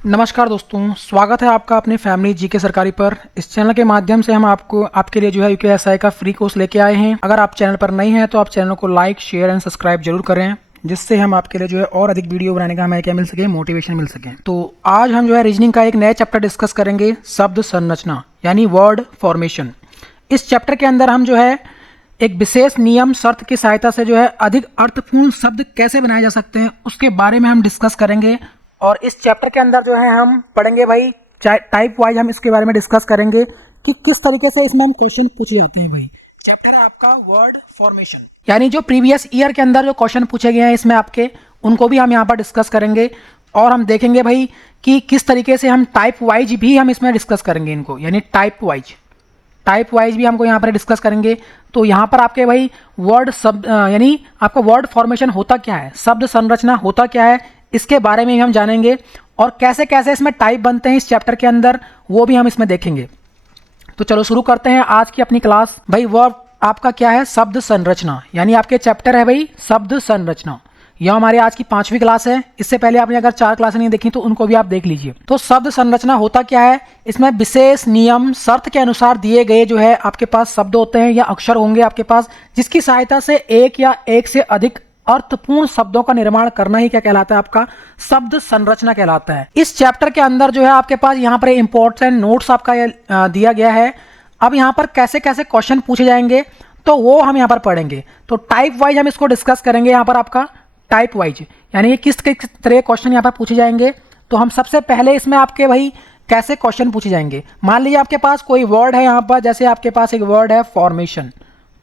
नमस्कार दोस्तों, स्वागत है आपका अपने फैमिली जीके सरकारी पर। इस चैनल के माध्यम से हम आपके लिए जो है यूकेएसआई का फ्री कोर्स लेके आए हैं। अगर आप चैनल पर नए हैं तो आप चैनल को लाइक, शेयर एंड सब्सक्राइब जरूर करें, जिससे हम आपके लिए जो है और अधिक वीडियो बनाने का हमें क्या मिल सके, मोटिवेशन मिल सके। तो आज हम जो है रीजनिंग का एक नया चैप्टर डिस्कस करेंगे, शब्द संरचना यानी वर्ड फॉर्मेशन। इस चैप्टर के अंदर हम जो है एक विशेष नियम शर्त की सहायता से जो है अधिक अर्थपूर्ण शब्द कैसे बनाए जा सकते हैं उसके बारे में हम डिस्कस करेंगे। और इस चैप्टर के अंदर जो है हम पढ़ेंगे भाई टाइप वाइज, हम इसके बारे में डिस्कस करेंगे कि किस तरीके से इसमें हम क्वेश्चन पूछे जाते हैं। भाई चैप्टर है आपका वर्ड फॉर्मेशन, यानी जो प्रीवियस ईयर के अंदर जो क्वेश्चन पूछे गए हैं इसमें आपके, उनको भी हम यहाँ पर डिस्कस करेंगे। और हम देखेंगे भाई कि किस तरीके से हम टाइप वाइज भी हम इसमें डिस्कस करेंगे इनको, यानी टाइप वाइज भी हमको यहाँ पर डिस्कस करेंगे। तो यहाँ पर आपके भाई वर्ड शब्द यानी आपका वर्ड फॉर्मेशन होता क्या है, शब्द संरचना होता क्या है, इसके बारे में हम जानेंगे। और कैसे कैसे इसमें टाइप बनते हैं इस चैप्टर के अंदर, वो भी हम इसमें देखेंगे। तो चलो शुरू करते हैं आज की अपनी क्लास। भाई वर्ड आपका क्या है, शब्द संरचना, यानी आपके चैप्टर है भाई शब्द संरचना। यह हमारे आज की 5वीं क्लास है। इससे पहले आपने अगर 4 क्लास नहीं देखी तो उनको भी आप देख लीजिए। तो शब्द संरचना होता क्या है, इसमें विशेष नियम शर्त के अनुसार दिए गए जो है आपके पास शब्द होते हैं या अक्षर होंगे आपके पास, जिसकी सहायता से एक या एक से अधिक अर्थपूर्ण शब्दों का निर्माण करना ही क्या कहलाता है, आपका शब्द संरचना कहलाता है। इस चैप्टर के अंदर जो है आपके पास यहाँ पर इंपॉर्टेंट नोट्स आपका दिया गया है। अब यहाँ पर कैसे कैसे क्वेश्चन पूछे जाएंगे तो वो हम यहाँ पर पढ़ेंगे। तो टाइप वाइज हम इसको डिस्कस करेंगे। यहाँ पर आपका टाइप वाइज यानी किस तरह क्वेश्चन यहाँ पर पूछे जाएंगे। तो हम सबसे पहले इसमें आपके भाई कैसे क्वेश्चन पूछे जाएंगे। मान लीजिए आपके पास कोई वर्ड है यहाँ पर, जैसे आपके पास एक वर्ड है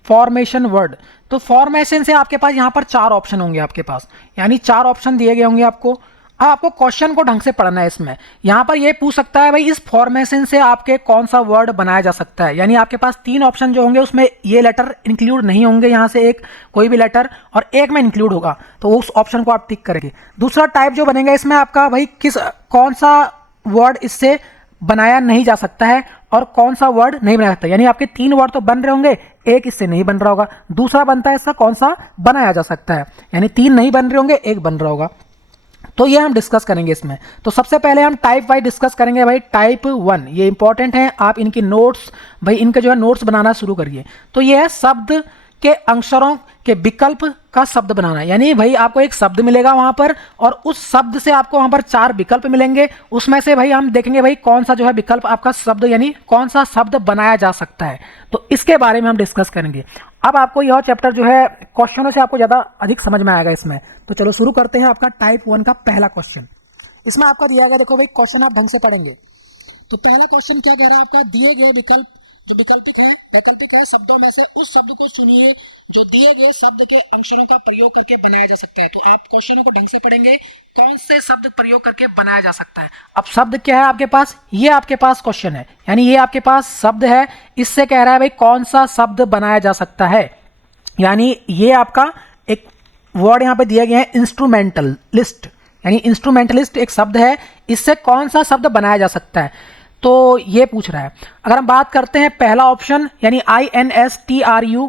फॉर्मेशन वर्ड। तो फॉर्मेशन से आपके पास यहाँ पर 4 ऑप्शन होंगे आपके पास, यानी 4 ऑप्शन दिए गए होंगे आपको। अब आपको क्वेश्चन को ढंग से पढ़ना है। इसमें यहाँ पर ये पूछ सकता है भाई इस फॉर्मेशन से आपके कौन सा वर्ड बनाया जा सकता है, यानी आपके पास 3 ऑप्शन जो होंगे उसमें ये लेटर इंक्लूड नहीं होंगे, यहाँ से एक कोई भी लेटर और एक में इंक्लूड होगा, तो उस ऑप्शन को आप टिक करेंगे। दूसरा टाइप जो बनेगा इसमें आपका भाई कौन सा वर्ड इससे बनाया नहीं जा सकता है और कौन सा वर्ड नहीं बना सकता, यानी आपके 3 वर्ड तो बन रहे होंगे, एक इससे नहीं बन रहा होगा। दूसरा बनता है इसका कौन सा बनाया जा सकता है, यानी 3 नहीं बन रहे होंगे, एक बन रहा होगा। तो ये हम डिस्कस करेंगे इसमें। तो सबसे पहले हम टाइप वाइज डिस्कस करेंगे भाई। टाइप 1 ये इंपॉर्टेंट है, आप इनकी नोट्स भाई इनके जो है नोट्स बनाना शुरू करिए। तो ये है शब्द के अक्षरों के विकल्प का शब्द बनाना, यानी भाई आपको एक शब्द मिलेगा वहां पर और उस शब्द से आपको वहां पर 4 विकल्प मिलेंगे। उसमें से भाई हम देखेंगे भाई कौन सा जो है विकल्प आपका शब्द, यानी कौन सा शब्द बनाया जा सकता है। तो इसके बारे में हम डिस्कस करेंगे। अब आपको यह चैप्टर जो है क्वेश्चनों से आपको ज्यादा अधिक समझ में आएगा इसमें। तो चलो शुरू करते हैं। आपका टाइप 1 का पहला क्वेश्चन इसमें आपका दिया गया, देखो भाई क्वेश्चन आप ढंग से पढ़ेंगे। तो पहला क्वेश्चन क्या कह रहा है आपका, दिए गए विकल्प जो वैकल्पिक है शब्दों में से उस शब्द को चुनिए जो दिए गए शब्द के अक्षरों का प्रयोग करके बनाया जा सकता है। तो आप क्वेश्चनों को ढंग से पढ़ेंगे, कौन से शब्द प्रयोग करके बनाया जा सकता है। अब शब्द क्या है आपके पास, ये आपके पास क्वेश्चन है, यानी ये आपके पास शब्द है, इससे कह रहा है भाई कौन सा शब्द बनाया जा सकता है। यानी ये आपका एक वर्ड यहाँ पे दिया गया है इंस्ट्रूमेंटलिस्ट, यानी इंस्ट्रूमेंटलिस्ट एक शब्द है, इससे कौन सा शब्द बनाया जा सकता है। तो ये पूछ रहा है। अगर हम बात करते हैं पहला ऑप्शन यानी INSTRU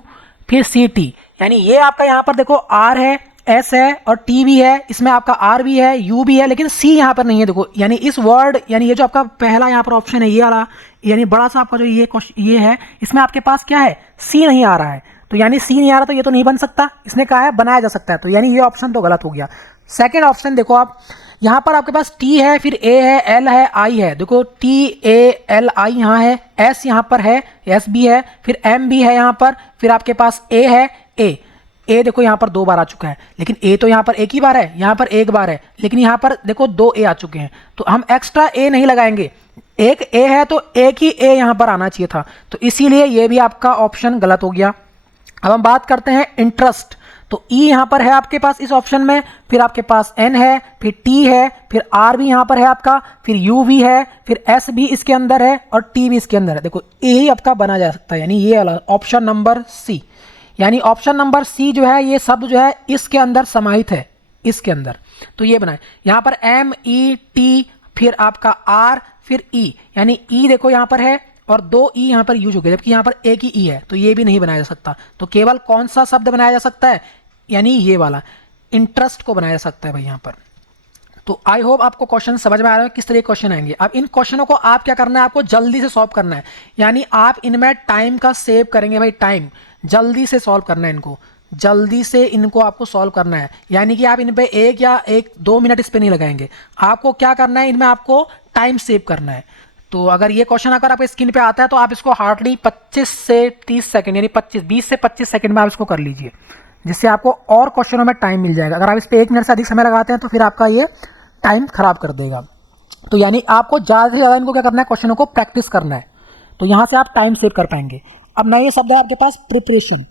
फिर CT, यानी ये आपका यहाँ पर देखो R है, S है और T भी है, इसमें आपका R भी है, U भी है, लेकिन C यहाँ पर नहीं है। देखो यानी इस वर्ड यानी ये जो आपका पहला यहाँ पर ऑप्शन है ये वाला, यानी बड़ा सा आपका जो ये है, इसमें आपके पास क्या है, C नहीं आ रहा है। तो यानी C नहीं आ रहा तो ये तो नहीं बन सकता, इसने कहा है बनाया जा सकता है, तो यानी ये ऑप्शन तो गलत हो गया। सेकेंड ऑप्शन देखो आप, यहाँ पर आपके पास T है, फिर A है, L है, I है। देखो TALI यहाँ है, S यहाँ पर है, S भी है, फिर M भी है यहाँ पर, फिर आपके पास A है, A देखो यहाँ पर 2 बार आ चुका है, लेकिन A तो यहाँ पर एक ही बार है, यहाँ पर 1 बार है, लेकिन यहाँ पर देखो 2 A आ चुके हैं, तो हम एक्स्ट्रा A नहीं लगाएंगे। एक A है तो एक ही A यहाँ पर आना चाहिए था, तो इसीलिए ये भी आपका ऑप्शन गलत हो गया। अब हम बात करते हैं इंटरेस्ट। तो E यहाँ पर है आपके पास इस ऑप्शन में, फिर आपके पास N है, फिर T है, फिर R भी यहाँ पर है आपका, फिर U भी है, फिर S भी इसके अंदर है और T भी इसके अंदर है। देखो A ही आपका बना जा सकता है, यानी ये वाला ऑप्शन नंबर C, यानी ऑप्शन नंबर C जो है ये शब्द जो है इसके अंदर समाहित है, इसके अंदर। तो ये बनाए यहाँ पर MET, फिर आपका R, फिर E, यानी E देखो यहाँ पर है और 2 ई यहाँ पर यूज हो गए, जबकि यहाँ पर एक ही ई है, तो ये भी नहीं बनाया जा सकता। तो केवल कौन सा शब्द बनाया जा सकता है, यानी ये वाला इंटरेस्ट को बनाया जा सकता है भाई यहाँ पर। तो आई होप आपको क्वेश्चन समझ में आ रहा है किस तरह के क्वेश्चन आएंगे। अब इन क्वेश्चनों को आप क्या करना है, आपको जल्दी से सॉल्व करना है, यानी आप इनमें टाइम का सेव करेंगे भाई, टाइम जल्दी से सॉल्व करना है इनको, जल्दी से इनको आपको सॉल्व करना है, यानी कि आप इन पे 1 या 2 मिनट इस पे नहीं लगाएंगे। आपको क्या करना है, इनमें आपको टाइम सेव करना है। तो अगर ये क्वेश्चन अगर आपके स्क्रीन पे आता है तो आप इसको हार्डली 25 से 30 सेकंड यानी 20 से 25 सेकंड में आप इसको कर लीजिए, जिससे आपको और क्वेश्चनों में टाइम मिल जाएगा। अगर आप इस पे 1 मिनट से अधिक समय लगाते हैं तो फिर आपका ये टाइम खराब कर देगा। तो यानी आपको ज़्यादा से ज़्यादा इनको क्या करना है, क्वेश्चनों को प्रैक्टिस करना है, तो यहाँ से आप टाइम सेव कर पाएंगे। अब नया शब्द है आपके पास प्रिपरेशन।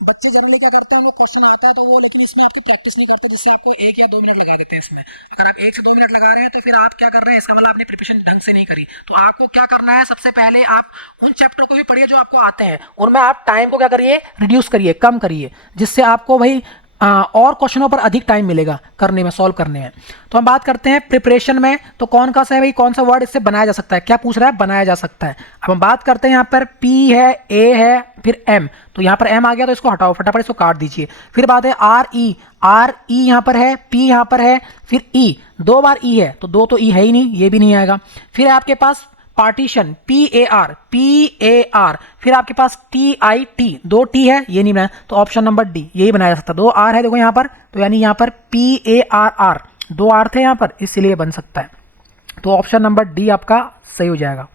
बच्चे जनरली क्या करते हैं, उनको क्वेश्चन आता है तो वो लेकिन इसमें आपकी प्रैक्टिस नहीं करते, जिससे आपको 1 या 2 मिनट लगा देते हैं इसमें। अगर आप 1 से 2 मिनट लगा रहे हैं तो फिर आप क्या कर रहे हैं, इसका मतलब आपने प्रिपरेशन ढंग से नहीं करी। तो आपको क्या करना है, सबसे पहले आप उन चैप्टर को भी पढ़िए जो आपको आते हैं, उनमें आप टाइम को क्या करिए, रिड्यूस करिए, कम करिए, जिससे आपको भाई और क्वेश्चनों पर अधिक टाइम मिलेगा करने में, सॉल्व करने में। तो हम बात करते हैं प्रिपरेशन में, तो कौन सा है भाई, कौन सा वर्ड इससे बनाया जा सकता है, क्या पूछ रहा है, बनाया जा सकता है। अब हम बात करते हैं यहाँ पर P है, A है, फिर M, तो यहाँ पर M आ गया तो इसको हटाओ, फटाफट इसको काट दीजिए। फिर बात है R E यहाँ पर है, P यहाँ पर है, फिर E, 2 बार E है तो 2 तो E है ही नहीं, ये भी नहीं आएगा। फिर आपके पास पार्टीशन PAR, फिर आपके पास TIT, 2 T है, ये नहीं बनाया, तो ऑप्शन नंबर डी यही बनाया जा सकता है। 2 R है देखो यहाँ पर, तो यानी यहाँ पर PARR, 2 R थे यहाँ पर, इसलिए बन सकता है, तो ऑप्शन नंबर डी आपका सही हो जाएगा।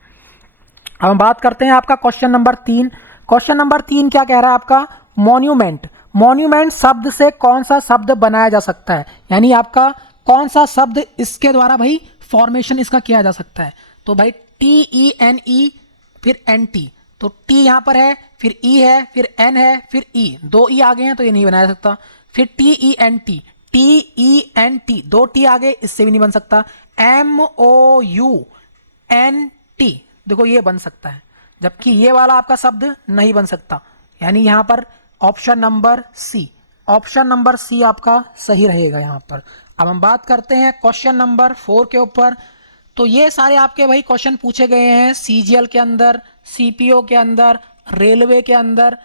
अब हम बात करते हैं आपका क्वेश्चन नंबर 3। क्वेश्चन नंबर 3 क्या कह रहा है आपका, मॉन्यूमेंट। मॉन्यूमेंट शब्द से कौन सा शब्द बनाया जा सकता है, यानी आपका कौन सा शब्द इसके द्वारा भाई फॉर्मेशन इसका किया जा सकता है। तो भाई TENE, फिर NT, तो T यहाँ पर है, फिर E है, फिर N है, फिर E, 2 E आ गए हैं तो ये नहीं बनाया जा सकता। फिर TENT, 2 T आ गए, इससे भी नहीं बन सकता। MOUNT, देखो ये बन सकता है, जबकि ये वाला आपका शब्द नहीं बन सकता, यानी यहाँ पर option number C, option number C आपका सही रहेगा यहाँ पर। अब हम बात करते हैं क्वेश्चन नंबर 4 के ऊपर। तो ये सारे आपके भाई क्वेश्चन पूछे गए हैं CGL के अंदर, CPO के अंदर, रेलवे के अंदर,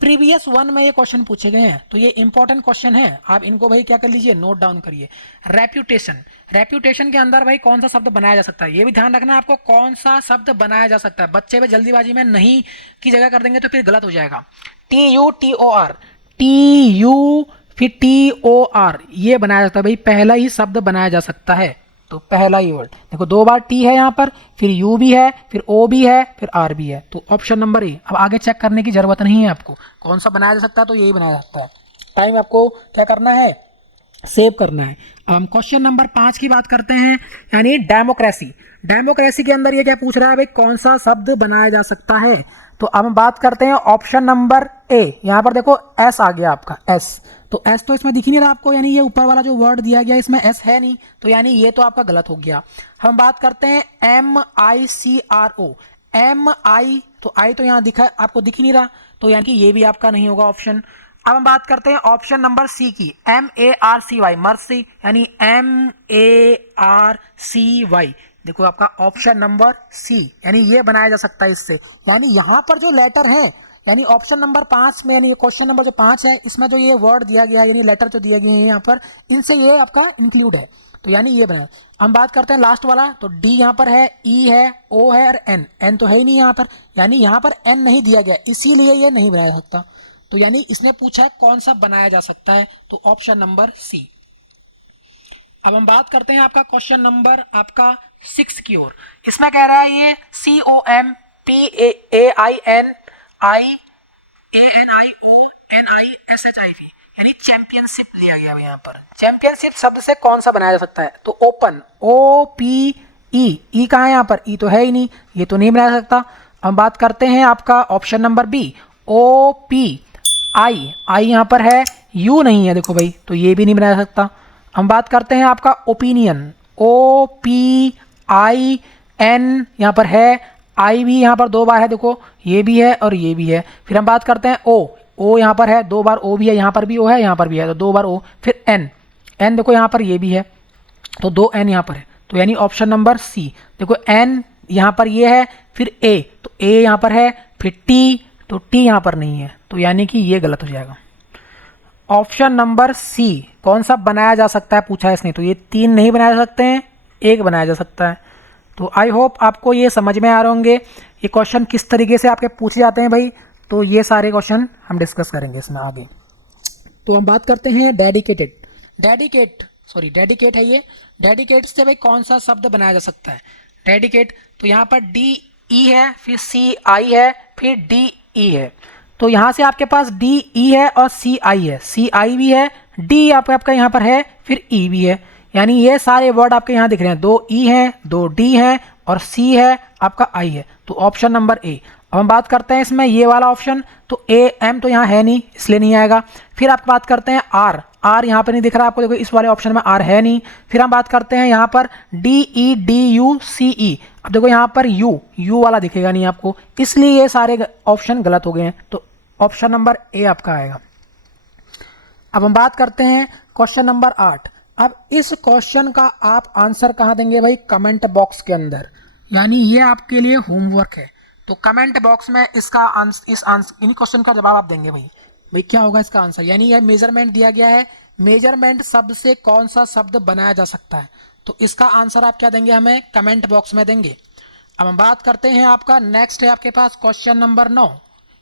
प्रीवियस 1 में ये क्वेश्चन पूछे गए हैं, तो ये इंपॉर्टेंट क्वेश्चन है, आप इनको भाई क्या कर लीजिए, नोट डाउन करिए। रेप्यूटेशन, रेप्यूटेशन के अंदर भाई कौन सा शब्द बनाया जा सकता है, ये भी ध्यान रखना है आपको, कौन सा शब्द बनाया जा सकता है। बच्चे भाई जल्दीबाजी में नहीं की जगह कर देंगे तो फिर गलत हो जाएगा। TUTOR, TU फिर TOR, ये बनाया जा सकता है भाई, पहला ही शब्द बनाया जा सकता है, तो पहला ही वर्ड देखो, 2 बार T है यहाँ पर, फिर U भी है, फिर O भी है, फिर R भी है, तो ऑप्शन नंबर ए। अब आगे चेक करने की जरूरत नहीं है आपको, कौन सा बनाया जा सकता है तो यही बनाया जा सकता है। टाइम आपको क्या करना है, सेव करना है। अब हम क्वेश्चन नंबर 5 की बात करते हैं, यानी डेमोक्रेसी। डेमोक्रेसी के अंदर ये क्या पूछ रहा है भाई, कौन सा शब्द बनाया जा सकता है। तो अब हम बात करते हैं ऑप्शन नंबर ए, यहाँ पर देखो एस आ गया आपका, एस, तो एस तो इसमें दिख ही नहीं रहा आपको, यानी ये ऊपर वाला जो वर्ड दिया गया इसमें एस है नहीं, तो यानी ये तो आपका गलत हो गया। हम बात करते हैं MICRO, MI, तो आई तो यहाँ दिखा आपको, दिख ही नहीं रहा, तो यानी कि ये भी आपका नहीं होगा ऑप्शन। अब हम बात करते हैं ऑप्शन नंबर सी की, MARCY, मर्सी, यानी MARCY, देखो आपका ऑप्शन नंबर सी, यानी ये बनाया जा सकता है इससे। यानी यहाँ पर जो लेटर है, यानी ऑप्शन नंबर 5 में, यानी क्वेश्चन नंबर जो 5 है इसमें जो ये वर्ड दिया गया है, यानी लेटर जो दिए गए हैं यहाँ पर, इनसे ये आपका इंक्लूड है, तो यानी ये बनाया। हम बात करते हैं लास्ट वाला, तो डी यहाँ पर है, ई है, ओ है और एन, एन तो है ही नहीं यहाँ पर, यानी यहाँ पर एन नहीं दिया गया, इसीलिए ये नहीं बनाया जा सकता। तो यानी इसने पूछा है कौन सा बनाया जा सकता है, तो ऑप्शन नंबर सी। अब हम बात करते हैं आपका क्वेश्चन नंबर आपका 6 की ओर। इसमें कह रहा है ये COMPAINIANIONISHIV, यानी चैंपियनशिप लिया गया है यहाँ पर। चैंपियनशिप शब्द से कौन सा बनाया जा सकता है, तो ओपन, OPE, ई कहाँ है यहाँ पर, ई तो है ही नहीं, ये तो नहीं बनाया सकता। हम बात करते हैं आपका ऑप्शन नंबर बी, OPI, आई यहाँ पर है, यू नहीं है देखो भाई, तो ये भी नहीं बनाया सकता। हम बात करते हैं आपका ओपिनियन, OPIN, यहाँ पर है, आई भी यहाँ पर 2 बार है देखो, ये भी है और ये भी है। फिर हम बात करते हैं ओ यहाँ पर है, 2 बार ओ भी है, यहाँ पर भी ओ है, यहाँ पर भी है, तो 2 बार ओ। फिर एन, एन देखो यहाँ पर ये भी है, तो 2 एन यहाँ पर है, तो यानी ऑप्शन नंबर सी। देखो एन यहाँ पर ये है, फिर ए, तो ए यहाँ पर है, फिर टी, तो टी यहाँ पर नहीं है, तो यानी कि ये गलत हो जाएगा। ऑप्शन नंबर सी कौन सा बनाया जा सकता है पूछा है इसने, तो ये 3 नहीं बनाए जा सकते हैं, 1 बनाया जा सकता है। तो आई होप आपको ये समझ में आ रहे होंगे ये क्वेश्चन किस तरीके से आपके पूछे जाते हैं भाई। तो ये सारे क्वेश्चन हम डिस्कस करेंगे इसमें आगे। तो हम बात करते हैं डेडिकेट है ये। डेडिकेट से भाई कौन सा शब्द बनाया जा सकता है? डेडिकेट, तो यहाँ पर डी ई है, फिर सी आई है, फिर डी ई है। तो यहाँ से आपके पास डी ई है और सी आई है, सी आई भी है, डी आपका यहाँ पर है, फिर ई भी है। यानी ये सारे वर्ड आपके यहाँ दिख रहे हैं, 2 ई हैं, 2 डी हैं और सी है, आपका आई है। तो ऑप्शन नंबर ए। अब हम बात करते हैं इसमें ये वाला ऑप्शन, तो ए एम तो यहाँ है नहीं इसलिए नहीं आएगा। फिर आप बात करते हैं आर, आर यहाँ पर नहीं दिख रहा आपको, देखो इस वाले ऑप्शन में आर है नहीं। फिर हम बात करते हैं यहाँ पर D E D you see ई, अब देखो यहाँ पर यू, यू वाला दिखेगा नहीं आपको, इसलिए ये सारे ऑप्शन गलत हो गए हैं। तो ऑप्शन नंबर ए आपका आएगा। अब हम बात करते हैं क्वेश्चन नंबर 8। अब इस क्वेश्चन का आप आंसर कहाँ देंगे भाई? कमेंट बॉक्स के अंदर, यानी ये आपके लिए होमवर्क है। तो कमेंट बॉक्स में इसका इन क्वेश्चन का जवाब आप देंगे भाई क्या होगा इसका आंसर। यानी यह मेजरमेंट दिया गया है, मेजरमेंट शब्द से कौन सा शब्द बनाया जा सकता है, तो इसका आंसर आप क्या देंगे? हमें कमेंट बॉक्स में देंगे। अब हम बात करते हैं आपका नेक्स्ट है आपके पास क्वेश्चन नंबर 9।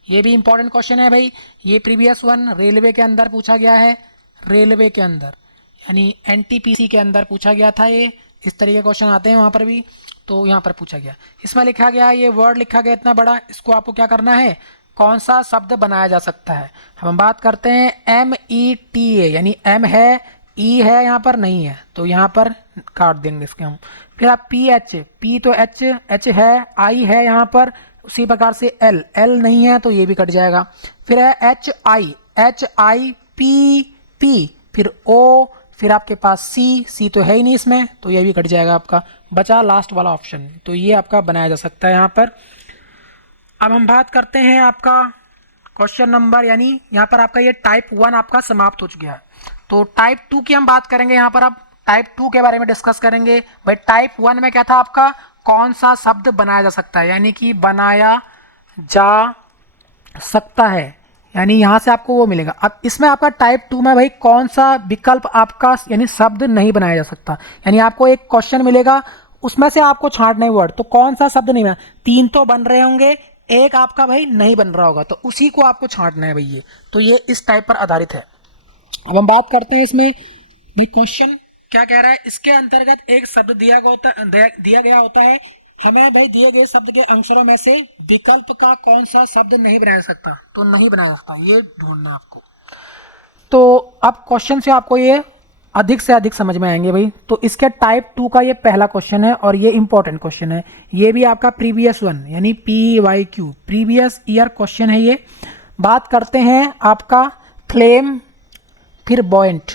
ये भी इंपॉर्टेंट क्वेश्चन है भाई, ये प्रीवियस वन रेलवे के अंदर पूछा गया है, रेलवे के अंदर यानी एनटीपीसी के अंदर पूछा गया था। ये इस तरीके के क्वेश्चन आते हैं वहां पर भी, तो यहाँ पर पूछा गया। इसमें लिखा गया, ये वर्ड लिखा गया इतना बड़ा, इसको आपको क्या करना है? कौन सा शब्द बनाया जा सकता है? हम बात करते हैं एम ई टी ए, यानी एम है, ई है, यहाँ पर नहीं है, तो यहाँ पर काट देंगे इसके हम। फिर आप पी एच, पी तो एच, एच है, आई है यहाँ पर, उसी प्रकार से एल, एल नहीं है तो ये भी कट जाएगा। फिर है एच आई पी पी, फिर ओ, फिर आपके पास सी, सी तो है ही नहीं इसमें तो ये भी कट जाएगा आपका। बचा लास्ट वाला ऑप्शन, तो ये आपका बनाया जा सकता है यहाँ पर। अब हम बात करते हैं आपका क्वेश्चन नंबर, यानी यहाँ पर आपका ये टाइप 1 आपका समाप्त हो गया है। तो टाइप 2 की हम बात करेंगे यहाँ पर। अब टाइप 2 के बारे में डिस्कस करेंगे भाई। टाइप 1 में क्या था आपका? कौन सा शब्द बनाया जा सकता है, यानी कि बनाया जा सकता है, यानी यहाँ से आपको वो मिलेगा। अब इसमें आपका टाइप 2 में भाई कौन सा विकल्प आपका यानी शब्द नहीं बनाया जा सकता, यानी आपको एक क्वेश्चन मिलेगा उसमें से आपको छांटना है वर्ड, तो कौन सा शब्द नहीं बना? 3 तो बन रहे होंगे, एक आपका भाई नहीं बन रहा होगा, तो उसी को आपको छांटना है भाई। ये तो ये इस टाइप पर आधारित है। अब हम बात करते हैं इसमें भाई क्वेश्चन क्या कह रहा है। इसके अंतर्गत एक शब्द दिया गया होता है, हमें भाई दिए गए शब्द के अक्षरों में से विकल्प का कौन सा शब्द नहीं बनाया सकता, तो नहीं बनाया सकता, ये ढूंढना आपको। तो अब क्वेश्चन से आपको ये अधिक से अधिक समझ में आएंगे भाई। तो इसके टाइप 2 का ये पहला क्वेश्चन है और ये इंपॉर्टेंट क्वेश्चन है। ये भी आपका प्रीवियस वन यानी PYQ प्रीवियस ईयर क्वेश्चन है ये। बात करते हैं आपका फ्लेम, फिर बॉइंट,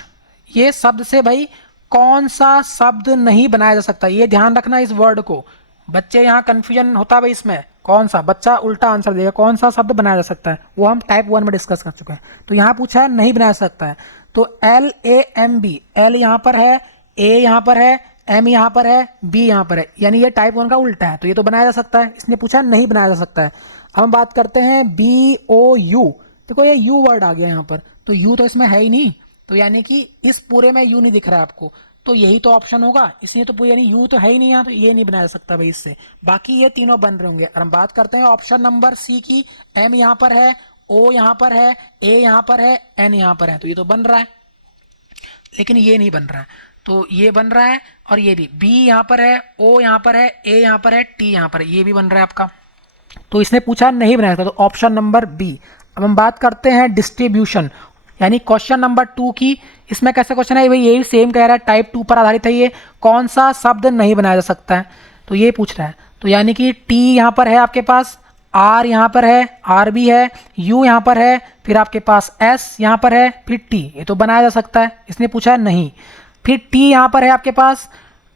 ये शब्द से भाई कौन सा शब्द नहीं बनाया जा सकता, ये ध्यान रखना इस वर्ड को। बच्चे यहाँ कंफ्यूजन होता है भाई इसमें, कौन सा, बच्चा उल्टा आंसर देगा, कौन सा शब्द बनाया जा सकता है, वो हम टाइप 1 में डिस्कस कर चुके हैं। तो यहाँ पूछा है नहीं बनाया जा सकता है, तो LAMB, एल यहाँ पर है, ए यहाँ पर है, एम यहाँ पर है, बी यहाँ पर है, यानी ये टाइप 1 का उल्टा है, तो ये तो बनाया जा सकता है। इसने पूछा नहीं बनाया जा सकता है। अब हम बात करते हैं BOU, देखो ये यू वर्ड आ गया यहाँ पर, तो यू तो इसमें है ही नहीं, तो यानी कि इस पूरे में यू नहीं दिख रहा है आपको, तो यही तो ऑप्शन होगा, इसलिए तो पूरी यानी यू तो है ही नहीं यहाँ, तो ये नहीं बनाया जा सकता भाई इससे। बाकी ये तीनों बन रहे होंगे। और हम बात करते हैं ऑप्शन नंबर सी की, एम यहाँ पर है, ओ यहाँ पर है, ए यहाँ पर है, एन यहाँ पर है, तो ये तो बन रहा है, लेकिन ये नहीं बन रहा है, तो ये बन रहा है। और ये भी बी यहाँ पर है, ओ यहाँ पर है, ए यहाँ पर है, टी यहाँ पर है, ये भी बन रहा है आपका। तो इसने पूछा नहीं बनाया था, तो ऑप्शन नंबर बी। अब हम बात करते हैं डिस्ट्रीब्यूशन, यानी क्वेश्चन नंबर 2 की। इसमें कैसा क्वेश्चन है भाई, यही सेम कह रहा है, टाइप 2 पर आधारित है ये। कौन सा शब्द नहीं बनाया जा सकता है, तो ये पूछ रहा है। तो यानी कि टी यहाँ पर है आपके पास, आर यहाँ पर है, आर भी है, यू यहाँ पर है, फिर आपके पास एस यहाँ पर है, फिर टी, ये तो बनाया जा सकता है, इसने पूछा है नहीं। फिर टी यहाँ पर है आपके पास,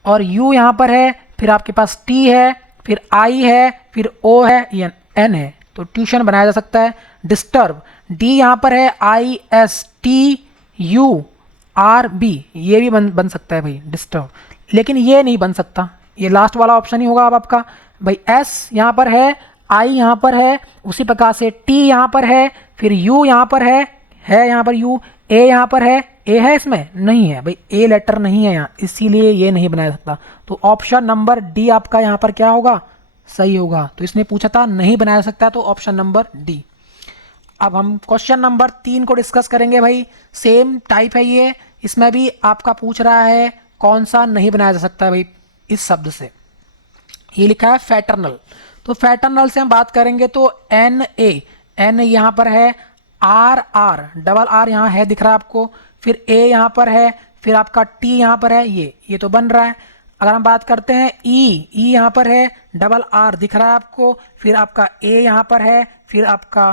और यू यहाँ पर है, फिर आपके पास टी है, फिर आई है, फिर ओ है, एन है, तो ट्यूशन बनाया जा सकता है। डिस्टर्ब, डी यहाँ पर है, ISTURB, ये भी बन सकता है भाई डिस्टर्ब, लेकिन ये नहीं बन सकता, ये लास्ट वाला ऑप्शन ही होगा अब आपका भाई। एस यहाँ पर है, आई यहाँ पर है, उसी प्रकार से टी यहाँ पर है, फिर यू यहाँ पर है यहाँ पर यू, ए यहाँ पर है, ए है इसमें? नहीं है भाई, ए लेटर नहीं है यहाँ, इसीलिए ये नहीं बनाया जा सकता। तो ऑप्शन नंबर डी आपका यहाँ पर क्या होगा? सही होगा। तो इसने पूछा था नहीं बनाया जा सकता, तो ऑप्शन नंबर डी। अब हम क्वेश्चन नंबर 3 को डिस्कस करेंगे भाई। सेम टाइप है ये, इसमें भी आपका पूछ रहा है कौन सा नहीं बनाया जा सकता है भाई इस शब्द से। ये लिखा है फैटर्नल। तो फैटर्नल से हम बात करेंगे तो एन ए, एन यहाँ पर है, आर आर, डबल आर यहाँ है दिख रहा है आपको, फिर ए यहाँ पर है, फिर आपका टी यहाँ पर है, ये तो बन रहा है। अगर हम बात करते हैं ई, ई यहाँ पर है, डबल आर दिख रहा है आपको, फिर आपका ए यहाँ पर है, फिर आपका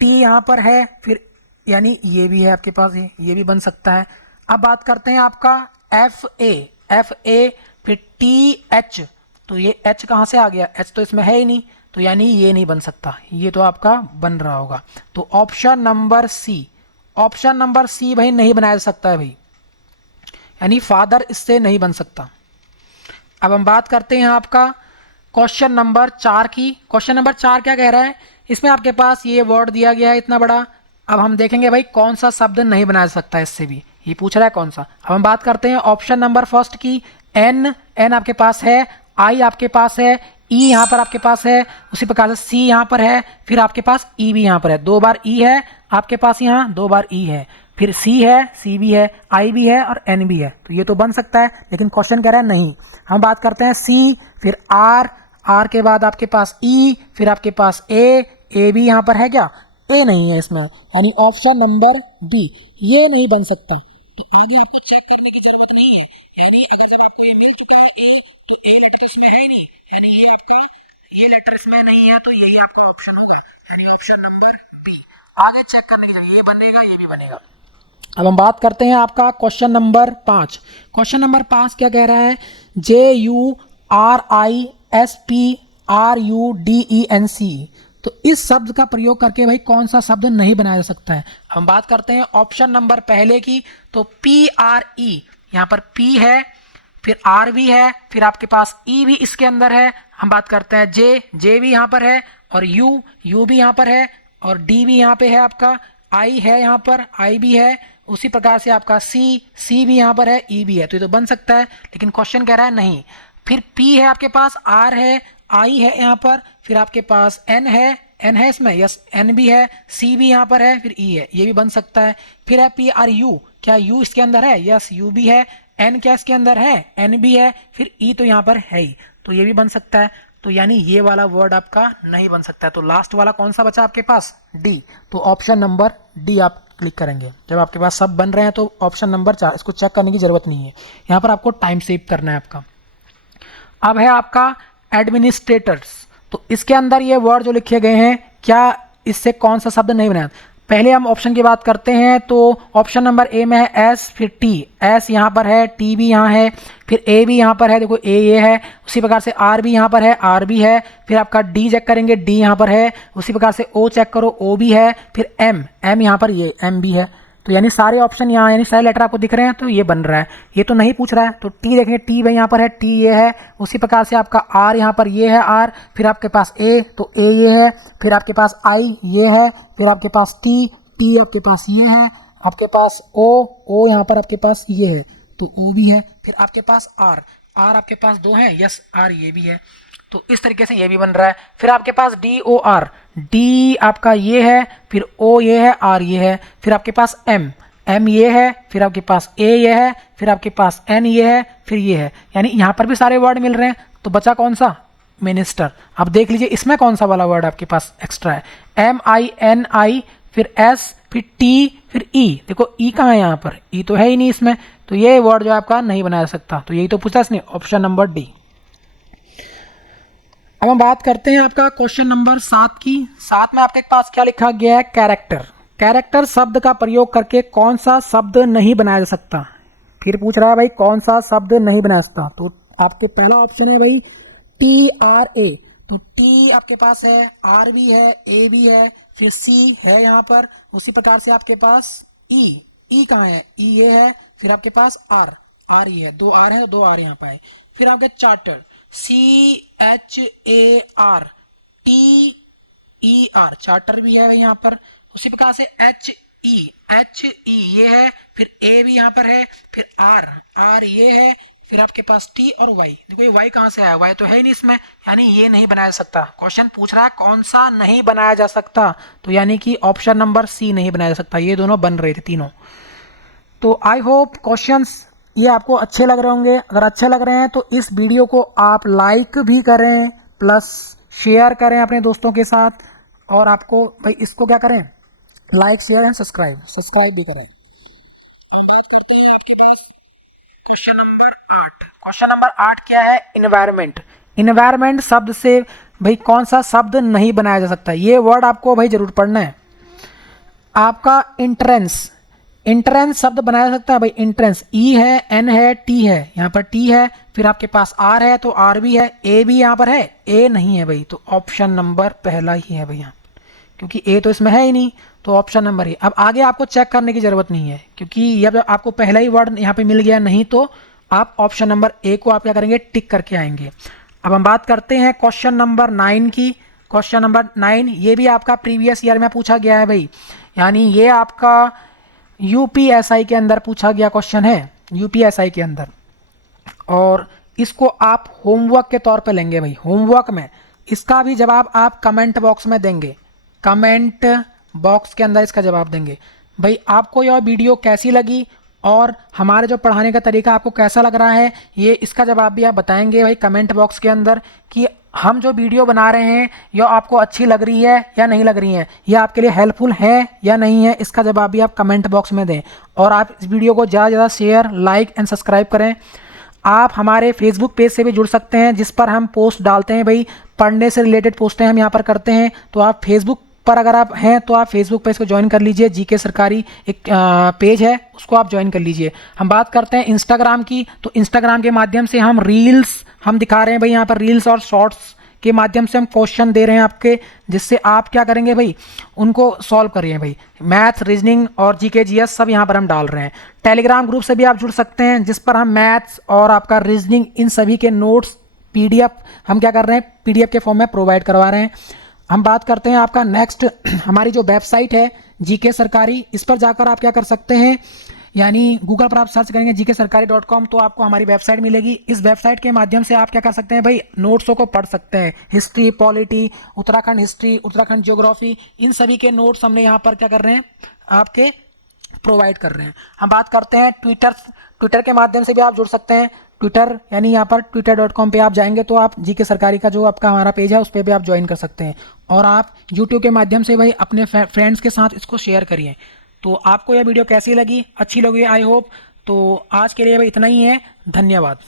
टी यहाँ पर है, फिर यानी ये भी है आपके पास, ये भी बन सकता है। अब बात करते हैं आपका एफ ए, एफ ए, फिर टी एच, तो ये एच कहाँ से आ गया? एच तो इसमें है ही नहीं, तो यानी ये नहीं बन सकता, ये तो आपका बन रहा होगा। तो option number C, option number C भाई नहीं बनाया जा सकता है भाई, यानी फादर इससे नहीं बन सकता। अब हम बात करते हैं आपका क्वेश्चन नंबर 4 की। क्वेश्चन नंबर 4 क्या कह रहा है? इसमें आपके पास ये वर्ड दिया गया है इतना बड़ा। अब हम देखेंगे भाई कौन सा शब्द नहीं बनाया जा सकता है इससे भी, ये पूछ रहा है कौन सा। अब हम बात करते हैं ऑप्शन नंबर फर्स्ट की। एन, एन आपके पास है, आई आपके पास है, ई यहाँ पर आपके पास है, उसी प्रकार से सी यहाँ पर है, फिर आपके पास ई भी यहाँ पर है, 2 बार ई है आपके पास, यहाँ 2 बार ई है, फिर सी है, सी भी है, आई भी है और एन भी है। तो ये तो बन सकता है, लेकिन क्वेश्चन कह रहा है नहीं। हम बात करते हैं सी, फिर आर, आर के बाद आपके पास ई, फिर आपके पास ए भी यहाँ पर है क्या? ए नहीं है इसमें, यानी ऑप्शन नंबर डी ये नहीं बन सकता। तो आगे आपको चेक करने की जरूरत नहीं है, यानी अगर जब आपको ये मिल चुका है ए, तो ए लेटर इसमें है नहीं, यानी ये आपका ये लेटर इसमें नहीं है, तो यही आपका ऑप्शन होगा, यानी ऑप्शन नंबर बी। आगे चेक करने की जरूरत, ये बनेगा ये भी बनेगा। अब हम बात करते हैं आपका क्वेश्चन नंबर 5। क्वेश्चन नंबर 5 क्या कह रहा है? JURISPRUDENC, तो इस शब्द का प्रयोग करके भाई कौन सा शब्द नहीं बनाया जा सकता है? हम बात करते हैं ऑप्शन नंबर पहले की। तो PRE, यहाँ पर P है, फिर R भी है, फिर आपके पास E भी इसके अंदर है। हम बात करते हैं J भी यहाँ पर है, और U भी यहाँ पर है, और D भी यहाँ पे है आपका, I है यहाँ पर, I भी है, उसी प्रकार से आपका C भी यहाँ पर है, E भी है। तो ये तो बन सकता है, लेकिन क्वेश्चन कह रहा है नहीं। फिर P है आपके पास, R है, I है यहाँ पर, फिर आपके पास N है इसमें, यस N भी है, C भी यहाँ पर है, फिर E है, ये भी बन सकता है। फिर है PRU, क्या U इसके अंदर है? यस U भी है। N क्या इसके अंदर है? N भी है, फिर E तो यहाँ पर है ही, तो ये भी बन सकता है। तो यानी ये वाला वर्ड आपका नहीं बन सकता है। तो लास्ट वाला कौन सा बचा आपके पास? डी। तो ऑप्शन नंबर डी आप क्लिक करेंगे। जब आपके पास सब बन रहे हैं तो ऑप्शन नंबर 4, इसको चेक करने की जरूरत नहीं है, यहाँ पर आपको टाइम सेव करना है आपका। अब है आपका एडमिनिस्ट्रेटर्स। तो इसके अंदर ये वर्ड जो लिखे गए हैं, क्या इससे कौन सा शब्द नहीं बनाया? पहले हम ऑप्शन की बात करते हैं, तो ऑप्शन नंबर ए में है एस, फिर टी, एस यहाँ पर है, टी भी यहाँ है, फिर ए भी यहाँ पर है, देखो ए ये है, उसी प्रकार से आर भी यहाँ पर है, आर भी है, फिर आपका डी चेक करेंगे, डी यहाँ पर है, उसी प्रकार से ओ चेक करो, ओ भी है, फिर एम, एम यहाँ पर ये एम भी है। तो यानी सारे ऑप्शन यहाँ, यानी सारे लेटर आपको दिख रहे हैं, तो ये बन रहा है। ये तो नहीं पूछ रहा है, तो टी देखेंगे, टी भाई यहाँ पर है, टी ये है, उसी प्रकार से आपका आर यहाँ पर ये है आर, फिर आपके पास ए, तो ए ये है, फिर आपके पास आई ये है, फिर आपके पास टी, टी आपके पास ये है, आपके पास ओ, ओ यहाँ पर आपके पास ये है, तो ओ भी है, फिर आपके पास आर, आर आपके पास 2 है, यस आर ये भी है। तो इस तरीके से ये भी बन रहा है। फिर आपके पास डी ओ आर, डी आपका ये है, फिर ओ ये है, आर ये है, फिर आपके पास एम, एम ये है, फिर आपके पास ए ये है, फिर आपके पास एन ये है, फिर ये है, यानी यहाँ पर भी सारे वर्ड मिल रहे हैं। तो बचा कौन सा? मिनिस्टर। अब देख लीजिए इसमें कौन सा वाला वर्ड आपके पास एक्स्ट्रा है? MINI, फिर एस, फिर टी, फिर ई। देखो ई कहाँ है यहाँ पर? ई तो है ही नहीं इसमें, तो ये वर्ड जो आपका नहीं बनाया जा सकता। तो यही तो पूछा इसने, ऑप्शन नंबर डी। अब हम बात करते हैं आपका क्वेश्चन नंबर 7 की। 7 में आपके पास क्या लिखा गया है? कैरेक्टर। कैरेक्टर शब्द का प्रयोग करके कौन सा शब्द नहीं बनाया जा सकता? फिर पूछ रहा है भाई कौन सा शब्द नहीं बना सकता। तो आपके पहला ऑप्शन है भाई TRA। तो टी आपके पास है, आर भी है, ए भी है, फिर सी है यहाँ पर, उसी प्रकार से आपके पास ई, ई कहाँ है? ई ये है, फिर आपके पास आर, आर ये है, 2 आर है, 2 आर यहाँ पर है, फिर आपके चार्टर, CHARTER, चार्टर भी है यहाँ पर, उसी प्रकार से ई, एच ई ये है, फिर ए भी यहाँ पर है, फिर आर, आर ये है, फिर आपके पास टी और वाई। देखो ये वाई कहाँ से आया, वाई तो है ही नहीं इसमें, यानी ये नहीं बनाया जा सकता। क्वेश्चन पूछ रहा है कौन सा नहीं बनाया जा सकता, तो यानी कि ऑप्शन नंबर सी नहीं बनाया जा सकता। ये दोनों बन रहे थे तीनों। तो आई होप क्वेश्चंस ये आपको अच्छे लग रहे होंगे। अगर अच्छे लग रहे हैं तो इस वीडियो को आप लाइक भी करें, प्लस शेयर करें अपने दोस्तों के साथ, और आपको भाई इसको क्या करें, लाइक शेयर एंड सब्सक्राइब भी करें। हम बात करते हैं आपके पास क्वेश्चन नंबर 8। क्वेश्चन नंबर 8 क्या है, इन्वायरमेंट। इन्वायरमेंट शब्द से भाई कौन सा शब्द नहीं बनाया जा सकता, ये वर्ड आपको भाई जरूर पढ़ना है। आपका इंट्रेंस, इंट्रेंस शब्द बनाया जा सकता है भाई। इंट्रेंस ई है, एन है, टी है, यहाँ पर टी है, फिर आपके पास आर है तो आर भी है, ए भी यहाँ पर है, ए नहीं है भाई, तो ऑप्शन नंबर पहला ही है भैया, क्योंकि ए तो इसमें है ही नहीं, तो ऑप्शन नंबर ही। अब आगे आपको चेक करने की जरूरत नहीं है, क्योंकि जब आपको पहला ही वर्ड यहाँ पे मिल गया, नहीं तो आप ऑप्शन नंबर ए को आप क्या करेंगे, टिक करके आएंगे। अब हम बात करते हैं क्वेश्चन नंबर 9 की। क्वेश्चन नंबर 9 ये भी आपका प्रीवियस ईयर में पूछा गया है भाई, यानी ये आपका यूपीएसआई के अंदर पूछा गया क्वेश्चन है, यूपीएसआई के अंदर, और इसको आप होमवर्क के तौर पे लेंगे भाई। होमवर्क में इसका भी जवाब आप कमेंट बॉक्स में देंगे, कमेंट बॉक्स के अंदर इसका जवाब देंगे। भाई आपको यह वीडियो कैसी लगी और हमारे जो पढ़ाने का तरीका आपको कैसा लग रहा है, ये इसका जवाब भी आप बताएंगे भाई कमेंट बॉक्स के अंदर, कि हम जो वीडियो बना रहे हैं यह आपको अच्छी लग रही है या नहीं लग रही है, ये आपके लिए हेल्पफुल है या नहीं है, इसका जवाब भी आप कमेंट बॉक्स में दें। और आप इस वीडियो को ज़्यादा से ज़्यादा शेयर, लाइक एंड सब्सक्राइब करें। आप हमारे फेसबुक पेज से भी जुड़ सकते हैं, जिस पर हम पोस्ट डालते हैं भाई, पढ़ने से रिलेटेड पोस्टें हम यहाँ पर करते हैं। तो आप फेसबुक पर अगर आप हैं तो आप फेसबुक पेज को ज्वाइन कर लीजिए, जीके सरकारी एक पेज है, उसको आप ज्वाइन कर लीजिए। हम बात करते हैं इंस्टाग्राम की, तो इंस्टाग्राम के माध्यम से हम रील्स हम दिखा रहे हैं भाई, यहाँ पर रील्स और शॉर्ट्स के माध्यम से हम क्वेश्चन दे रहे हैं आपके, जिससे आप क्या करेंगे भाई, उनको सॉल्व करिए भाई। मैथ्स, रीजनिंग और जीके जीएस सब यहाँ पर हम डाल रहे हैं। टेलीग्राम ग्रुप से भी आप जुड़ सकते हैं, जिस पर हम मैथ्स और आपका रीजनिंग इन सभी के नोट्स पीडीएफ हम क्या कर रहे हैं, पीडीएफ के फॉर्म में प्रोवाइड करवा रहे हैं। हम बात करते हैं आपका नेक्स्ट, हमारी जो वेबसाइट है जीके सरकारी, इस पर जाकर आप क्या कर सकते हैं, यानी गूगल पर आप सर्च करेंगे gkserkari.com तो आपको हमारी वेबसाइट मिलेगी। इस वेबसाइट के माध्यम से आप क्या कर सकते हैं भाई, नोट्सों को पढ़ सकते हैं। History, polity, Uttarakhand history, Uttarakhand geography, इन सभी के नोट्स हमने यहाँ पर क्या कर रहे हैं, आपके प्रोवाइड कर रहे हैं। हम बात करते हैं ट्विटर के माध्यम से भी आप जुड़ सकते हैं। ट्विटर यानी यहाँ पर twitter.com पे आप जाएंगे तो आप जीके सरकारी का जो आपका हमारा पेज है उस पर भी आप ज्वाइन कर सकते हैं। और आप यूट्यूब के माध्यम से भाई अपने फ्रेंड्स के साथ इसको शेयर करिए। तो आपको यह वीडियो कैसी लगी, अच्छी लगी आई होप। तो आज के लिए भाई इतना ही है, धन्यवाद।